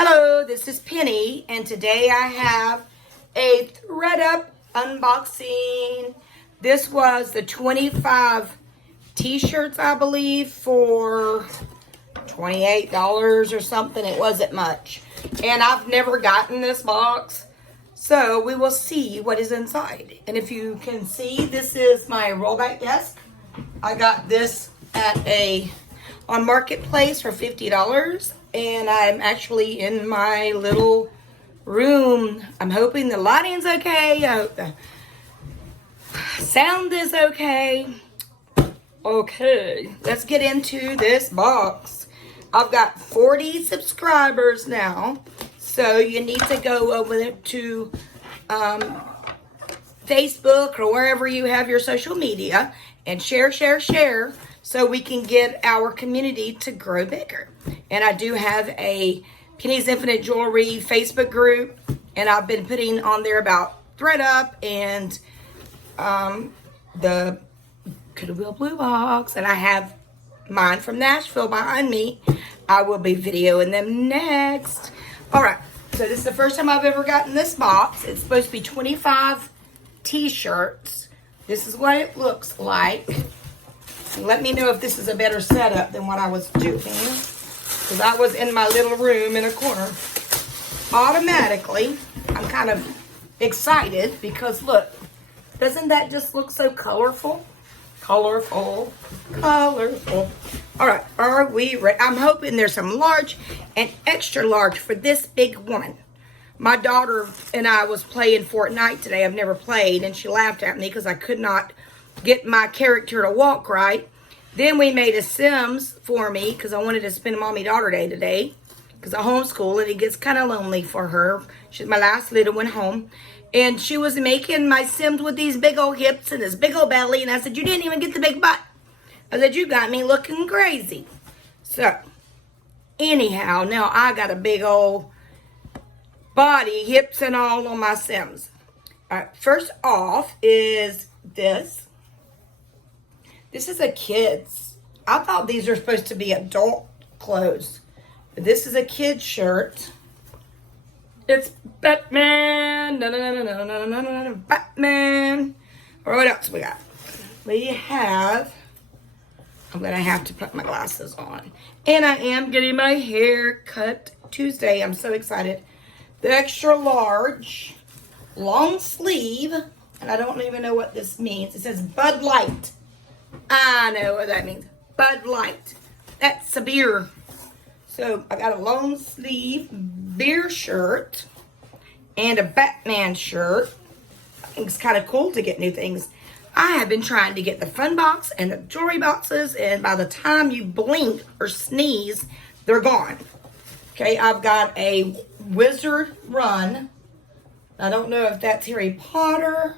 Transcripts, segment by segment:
Hello, this is Penny, and today I have a Thredup unboxing. This was the 25 t-shirts, I believe, for $28 or something. It wasn't much. And I've never gotten this box, so we will see what is inside. And if you can see, this is my rollback desk. I got this on Marketplace for $50. And I'm actually in my little room. I'm hoping the lighting's okay. I hope the sound is okay. Okay, let's get into this box. I've got 40 subscribers now. So you need to go over to Facebook or wherever you have your social media and share, so we can get our community to grow bigger. And I do have a Penny's Infinite Jewelry Facebook group, and I've been putting on there about Thredup and the Goodwill Blue Box, and I have mine from Nashville behind me. I will be videoing them next. All right, so this is the first time I've ever gotten this box. It's supposed to be 25 t-shirts. This is what it looks like. Let me know if this is a better setup than what I was doing, because I was in my little room in a corner. Automatically, I'm kind of excited because look, doesn't that just look so colorful? Colorful. All right, are we ready? I'm hoping there's some large and extra large for this big one. My daughter and I was playing Fortnite today. I've never played, and she laughed at me because I could not get my character to walk right. Then we made a Sims for me because I wanted to spend mommy-daughter day today because I homeschool and it gets kind of lonely for her. She's my last little one home. And she was making my Sims with these big old hips and this big old belly. And I said, you didn't even get the big butt. I said, you got me looking crazy. So, anyhow, now I got a big old body, hips and all on my Sims. All right, first off is this. This is a kid's. I thought these were supposed to be adult clothes. But this is a kid's shirt. It's Batman. No, Batman. Or what else we got? We have, I'm going to have to put my glasses on. And I am getting my hair cut Tuesday. I'm so excited. The extra large, long sleeve. And I don't even know what this means. It says Bud Light. I know what that means. Bud Light. That's a beer. So I got a long sleeve beer shirt and a Batman shirt. I think it's kind of cool to get new things. I have been trying to get the fun box and the jewelry boxes, and by the time you blink or sneeze, they're gone. Okay, I've got a Wizard Run. I don't know if that's Harry Potter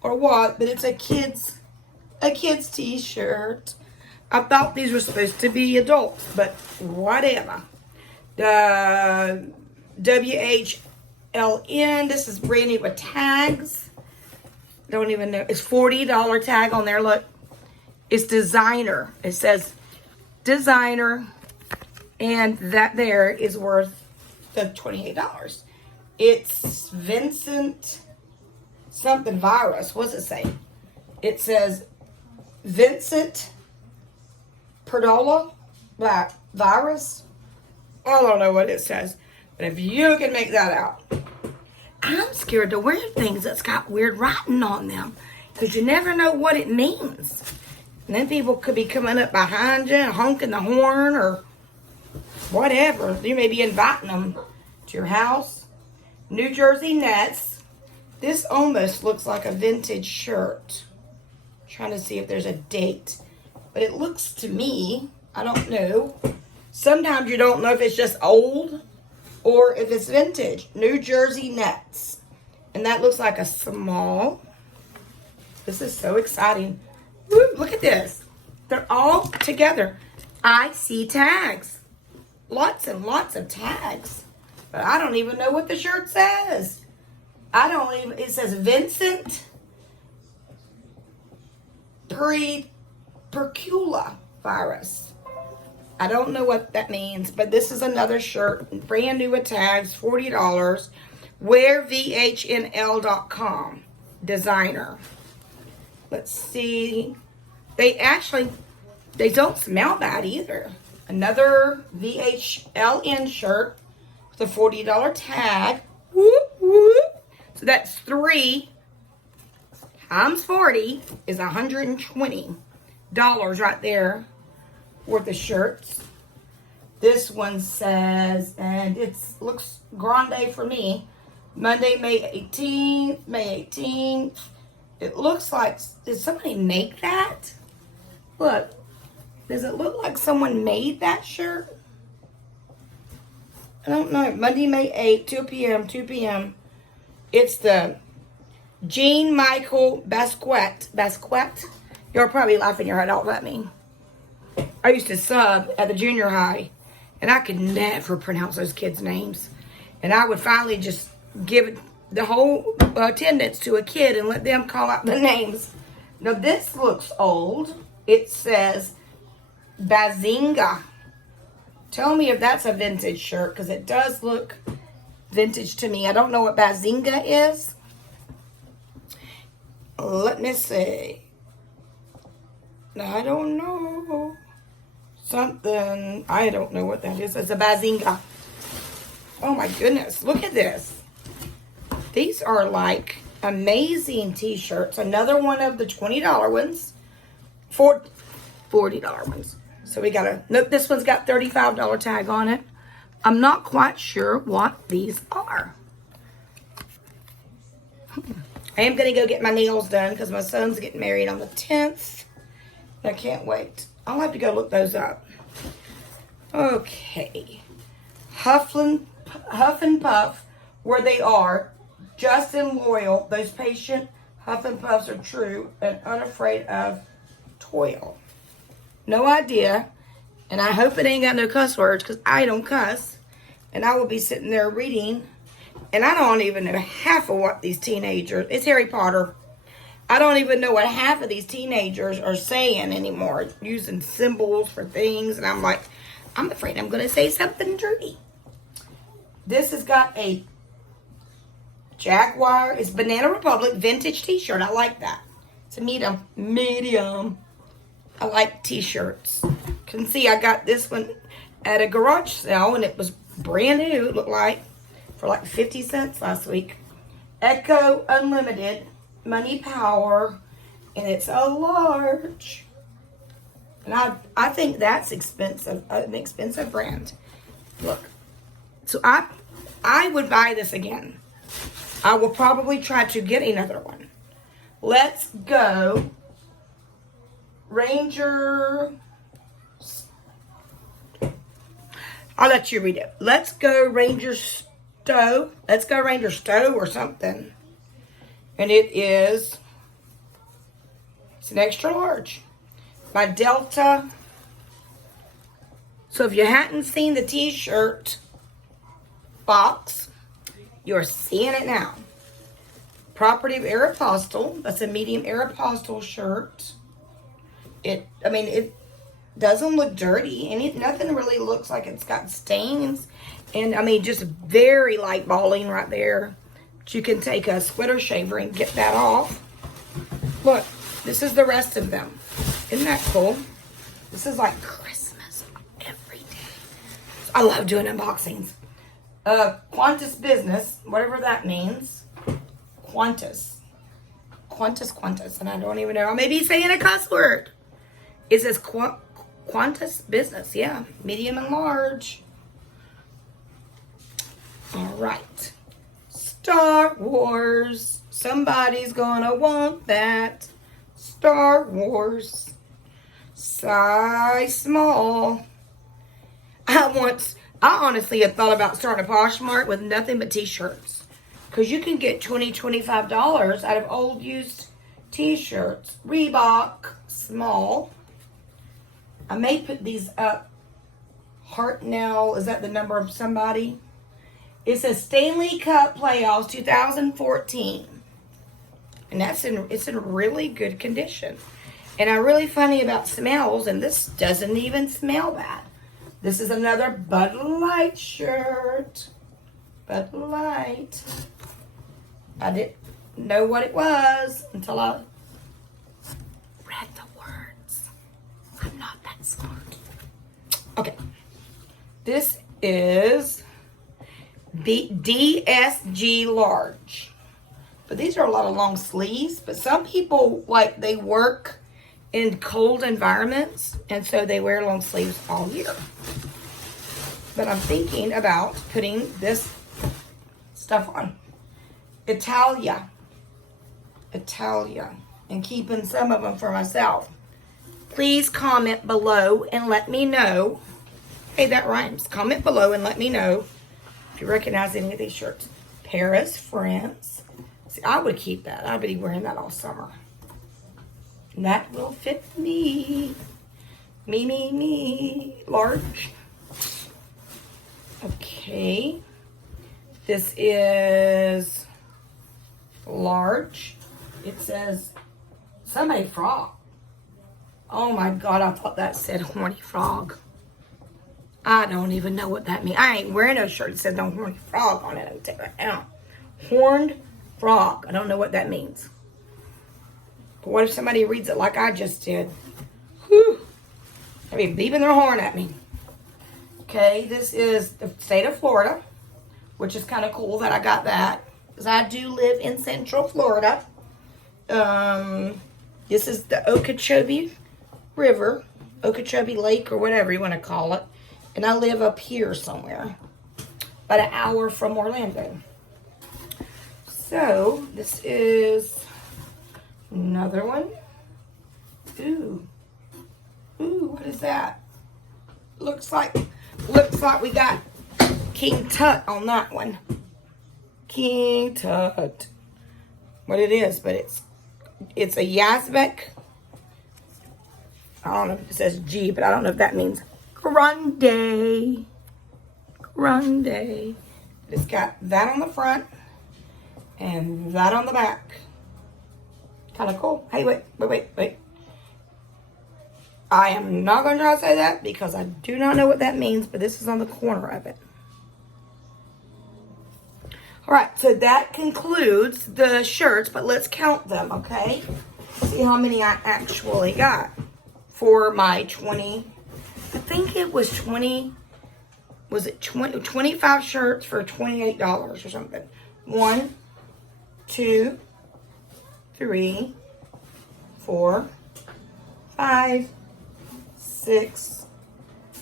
or what, but it's a kid's t-shirt. I thought these were supposed to be adults, but whatever. The WHLN, this is brand new with tags. Don't even know. It's $40 tag on there. Look, it's designer. It says designer, and that there is worth the $28. It's Vincent something virus. What's it say? It says Vincent Perdola virus. I don't know what it says, but if you can make that out. I'm scared to wear things that's got weird writing on them because you never know what it means. And then people could be coming up behind you and honking the horn or whatever. You may be inviting them to your house. New Jersey Nets. This almost looks like a vintage shirt. Trying to see if there's a date, but it looks to me, I don't know. Sometimes you don't know if it's just old or if it's vintage. New Jersey Nets, and that looks like a small. This is so exciting. Woo, look at this. They're all together. I see tags, lots and lots of tags, but I don't even know what the shirt says. It says Vincent Percula virus. I don't know what that means, but this is another shirt, brand new with tags, $40. WearVHNL.com, designer. Let's see. They don't smell bad either. Another VHLN shirt with a $40 tag. Whoop, whoop. So that's 3 times 40 is $120 right there worth of shirts. This one says, and it looks grande for me, Monday, May 18th. It looks like, did somebody make that? Look, does it look like someone made that shirt? I don't know. Monday, May 8th, 2 p.m. It's the Jean Michael Basquiat. Basquiat? You're probably laughing your head off at me. I used to sub at the junior high, and I could never pronounce those kids' names. And I would finally just give the whole attendance to a kid and let them call out the names. Now, this looks old. It says Bazinga. Tell me if that's a vintage shirt, because it does look vintage to me. I don't know what Bazinga is. Let me see. I don't know. Something. I don't know what that is. It's a Bazinga. Oh my goodness. Look at this. These are like amazing t-shirts. Another one of the $20 ones. $40 ones. So we got nope, this one's got $35 tag on it. I'm not quite sure what these are. I am going to go get my nails done because my son's getting married on the 10th. I can't wait. I'll have to go look those up. Okay. Huff and Puff, where they are, just and loyal. Those patient Huff and Puffs are true and unafraid of toil. No idea. And I hope it ain't got no cuss words, because I don't cuss. And I will be sitting there reading. And I don't even know half of what these teenagers... It's Harry Potter. I don't even know what half of these teenagers are saying anymore. Using symbols for things. And I'm like, I'm afraid I'm going to say something dirty. This has got a Jaguar. It's Banana Republic vintage t-shirt. I like that. It's a medium. Medium. I like t-shirts. Can see I got this one at a garage sale, and it was brand new, it looked like, for like 50 cents last week. Echo Unlimited, Money Power, and it's a large. And I think that's expensive, an expensive brand. Look. So I would buy this again. I will probably try to get another one. Let's go Ranger. I'll let you read it. Let's go Ranger Stowe. Let's go Ranger Stowe or something. And it's an extra large by Delta. So if you hadn't seen the t-shirt box, you're seeing it now. Property of Aeropostale. That's a medium Aeropostale shirt. It doesn't look dirty, and nothing really looks like it's got stains. And I mean, just very light balling right there. But you can take a sweater shaver and get that off. Look, this is the rest of them. Isn't that cool? This is like Christmas every day. I love doing unboxings. Qantas Business, whatever that means. Qantas, and I don't even know. I may be saying a cuss word. It says Qantas Business, yeah, medium and large. All right. Star Wars. Somebody's gonna want that. Star Wars. Size small. I honestly have thought about starting a Poshmark with nothing but t-shirts. Because you can get $20, $25 out of old used t-shirts. Reebok, small. I may put these up. Hartnell, is that the number of somebody? It says Stanley Cup Playoffs 2014. And it's in really good condition. And I'm really funny about smells, and this doesn't even smell bad. This is another Bud Light shirt. Bud Light. I didn't know what it was until I read the words. I'm not that smart. Okay. This is DSG large. But these are a lot of long sleeves. But some people, like, they work in cold environments, and so they wear long sleeves all year. But I'm thinking about putting this stuff on. Italia, and keeping some of them for myself. Please comment below and let me know. Hey, that rhymes. Comment below and let me know if you recognize any of these shirts. Paris, France. See, I would keep that. I'd be wearing that all summer. And that will fit me. Me. Large. Okay. This is large. It says somebody frog. Oh my God, I thought that said horny frog. I don't even know what that means. I ain't wearing no shirt that says no horny frog on it. I'll take that out. Horned frog. I don't know what that means. But what if somebody reads it like I just did? Whew. They'd be beeping their horn at me. Okay, this is the state of Florida, which is kind of cool that I got that, because I do live in Central Florida. This is the Okeechobee River, Okeechobee Lake, or whatever you want to call it. And I live up here somewhere, about an hour from Orlando. So, this is another one. Ooh, what is that? Looks like we got King Tut on that one. King Tut. What it is, but it's a Yazbek. I don't know if it says G, but I don't know if that means Grande. It's got that on the front and that on the back. Kind of cool. Hey, wait. I am not going to try to say that because I do not know what that means, but this is on the corner of it. All right, so that concludes the shirts, but let's count them, okay? See how many I actually got for my 20. I think it was 20. Was it 25 shirts for $28 or something? 1, 2, 3, 4, 5, 6,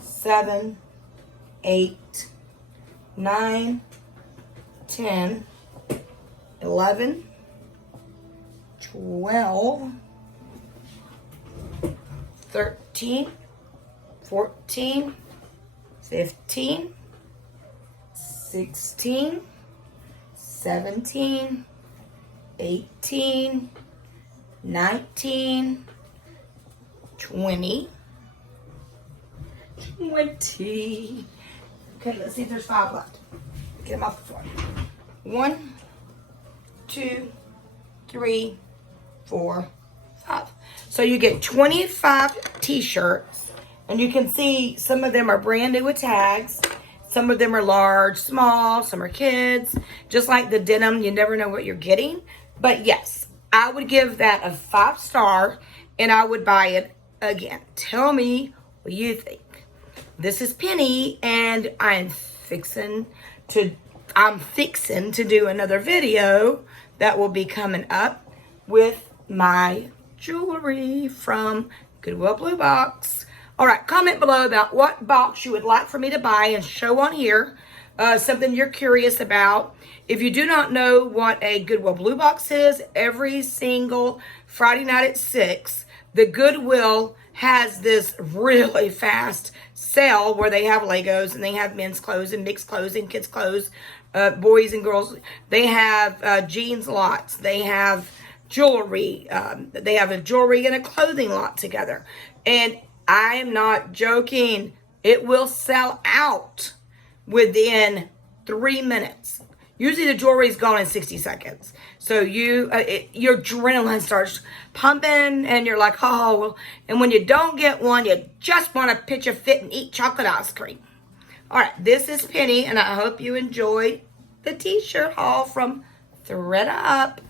7, 8, 9, 10, 11, 12, 13, 14, 15, 16, 17, 18, 19, 20. Okay, let's see if there's 5 left. Get them off the floor. 1, 2, 3, 4, 5. So you get 25 t-shirts, and you can see some of them are brand new with tags. Some of them are large, small, some are kids. Just like the denim, you never know what you're getting. But yes, I would give that a 5-star, and I would buy it again. Tell me what you think. This is Penny, and I'm fixing to do another video that will be coming up with my jewelry from Goodwill Blue Box. All right, comment below about what box you would like for me to buy and show on here. Something you're curious about. If you do not know what a Goodwill Blue Box is, every single Friday night at 6, the Goodwill has this really fast sale where they have Legos and they have men's clothes and mixed clothes and kids' clothes, boys and girls. They have jeans lots. They have jewelry. They have a jewelry and a clothing lot together. And I am not joking. It will sell out within 3 minutes. Usually the jewelry is gone in 60 seconds. So your adrenaline starts pumping and you're like, oh, and when you don't get one, you just want to pitch a fit and eat chocolate ice cream. All right, this is Penny, and I hope you enjoyed the t-shirt haul from Thredup.